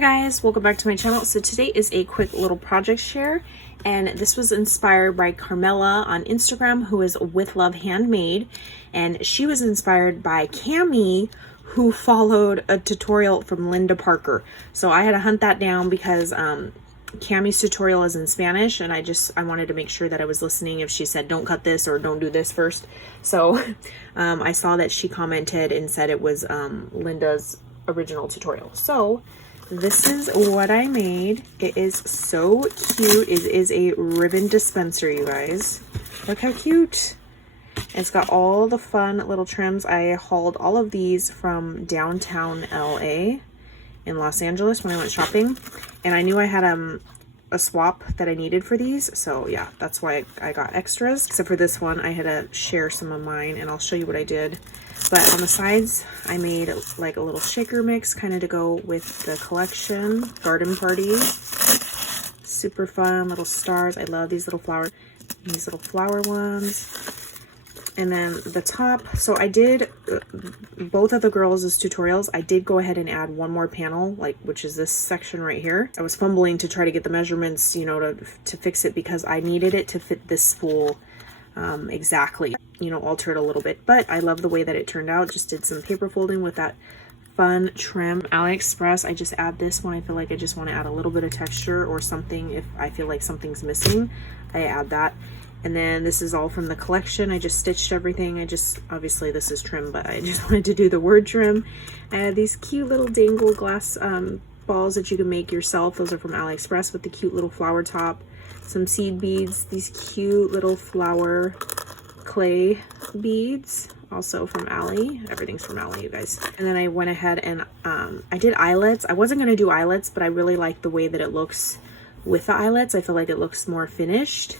Hi guys, welcome back to my channel. So today is a quick little project share, and this was inspired by Carmela on Instagram, who is With Love Handmade, and she was inspired by Cami, who followed a tutorial from Linda Parker. So I had to hunt that down because Cami's tutorial is in Spanish, and I wanted to make sure that I was listening if she said don't cut this or don't do this first. So I saw that she commented and said it was Linda's original tutorial. So this is what I made. It is so cute. It is a ribbon dispenser, you guys. Look how cute. It's got all the fun little trims. I hauled all of these from downtown LA in Los Angeles when I went shopping, and I knew I had a swap that I needed for these, so yeah, that's why I got extras. Except for this one, I had to share some of mine, and I'll show you what I did. But on the sides, I made like a little shaker mix kind of to go with the collection. Garden party. Super fun little stars. I love these little flowers. These little flower ones. And then the top. So I did both of the girls' tutorials. I did go ahead and add one more panel, which is this section right here. I was fumbling to try to get the measurements, you know, to fix it because I needed it to fit this spool exactly. You know, alter it a little bit, but I love the way that it turned out. Just did some paper folding with that fun trim. AliExpress, I just add this when I feel like I just want to add a little bit of texture or something. If I feel like something's missing, I add that. And then this is all from the collection. I just stitched everything. Obviously this is trim, but I just wanted to do the word trim. I had these cute little dangle glass balls that you can make yourself. Those are from AliExpress with the cute little flower top. Some seed beads, these cute little flower clay beads, also from Ali. Everything's from Ali, you guys. And then I went ahead and I did eyelets. I wasn't going to do eyelets, but I really like the way that it looks with the eyelets. I feel like it looks more finished.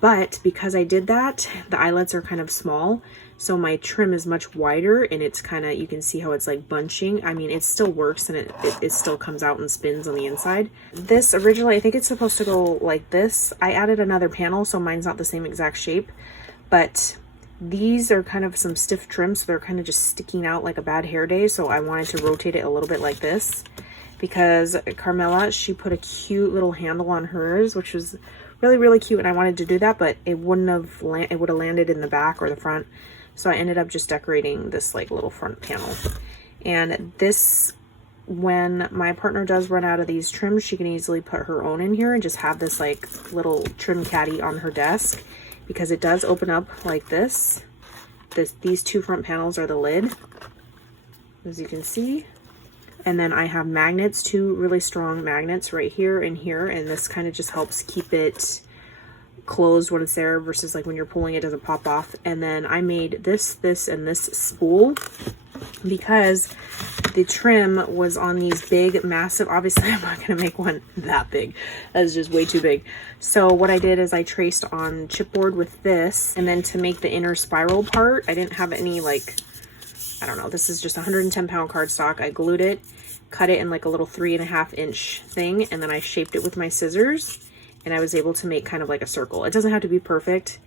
But because I did that, the eyelets are kind of small, so my trim is much wider, and it's kind of, you can see how it's like bunching. I mean, it still works, and it still comes out and spins on the inside. This originally, I think it's supposed to go like this. I added another panel, so mine's not the same exact shape, but these are kind of some stiff trim, so they're kind of just sticking out like a bad hair day. So I wanted to rotate it a little bit like this because Carmela, she put a cute little handle on hers, which was really cute, and I wanted to do that, but it wouldn't have it would have landed in the back or the front. So I ended up just decorating this like little front panel. And this, when my partner does run out of these trims, she can easily put her own in here and just have this like little trim caddy on her desk, because it does open up like this. These two front panels are the lid, as you can see. And then I have magnets, two really strong magnets right here and here, and this kind of just helps keep it closed when it's there versus like when you're pulling it doesn't pop off. And then I made this, and this spool because the trim was on these big, massive, obviously I'm not going to make one that big. That's just way too big. So what I did is I traced on chipboard with this, and then to make the inner spiral part, I didn't have any like, I don't know, this is just 110-pound cardstock. I glued it, cut it in like a little 3.5-inch thing, and then I shaped it with my scissors, and I was able to make kind of like a circle. It doesn't have to be perfect,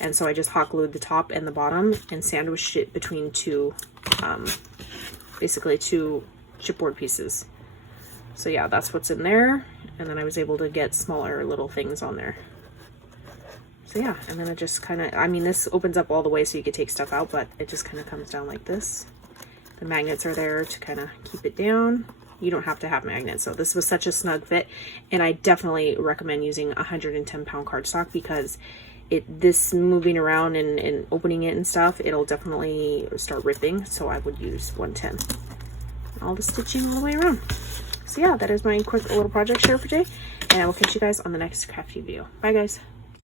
and so I just hot glued the top and the bottom and sandwiched it between basically two chipboard pieces. So yeah, that's what's in there, and then I was able to get smaller little things on there. So yeah, and then it just kind of, I mean, this opens up all the way so you could take stuff out, but it just kind of comes down like this. The magnets are there to kind of keep it down. You don't have to have magnets. So this was such a snug fit, and I definitely recommend using 110-pound cardstock because this moving around and opening it and stuff, it'll definitely start ripping. So I would use 110. All the stitching all the way around. So yeah, that is my quick little project share for today, and I will catch you guys on the next crafty video. Bye guys.